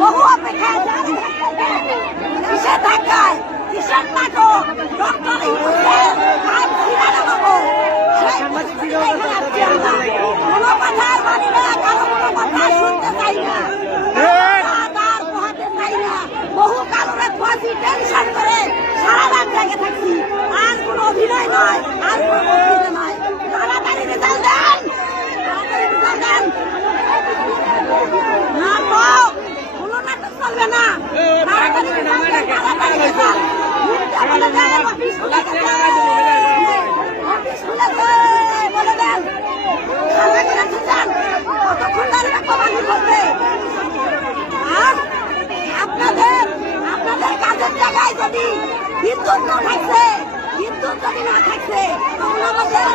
বহু অপেক্ষায় কিসের ধাক্কায় কিসের নাটক ডক্টর ইউনূসের আর ফিরানো বাবু সেই কোনো কথা মানি না, কারো কোনো কথা শুনতে চাই না, তার পোহাতে চাই না। বহু কারণে ফাঁসি টেনশন করে সারা রাত জেগে থাকছি। আর কোনো অভিনয় নয়, আর কোনো বক্তৃতা নয়। তাড়াতাড়ি রেজাল্ট দেন, তাড়াতাড়ি রেজাল্ট দেন। নাটক কোনো নাটক চলবে না। তাড়াতাড়ি রেজাল্ট দেন, তাড়াতাড়ি রেজাল্ট। মিথ্যা বলে দেন, অফিস খুলে গেছে, অফিস খুলেছে বলে দেন। সামনে করে দিচ্ছেন, কতক্ষণ দাঁড়িয়ে কমানি করবে? আপনাদের কাজের জায়গায় যদি বিদ্যুৎ না থাকছে, বিদ্যুৎ যদি না থাকছে, তখন আমাদের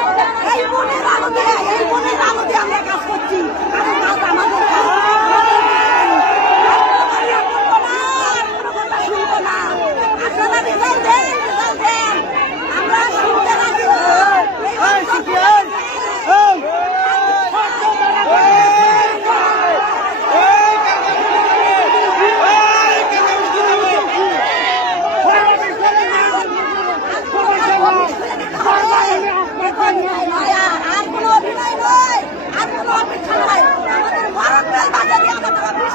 এই মনের আলো দিয়ে, এই মনের আলো দিয়ে আমরা কাজ করছি। কারণ কাজ আমাদের কাজ। শুনবো না, আপনারা রেজাল্ট দেন, রেজাল্ট দেন। আমরা শুনতে রাজি। আর কোনো অভিনয় নয়, আর কোনো অপেক্ষা নয়। আমাদের ভারতের বাজারে আমাদের অফিস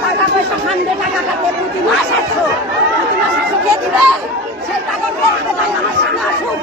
টাকা পয়সা খান্ডে টাকা কাটে প্রতি মাস 800 কে দিবে? সেই টাকা দিয়ে আমার সামনে আসুক।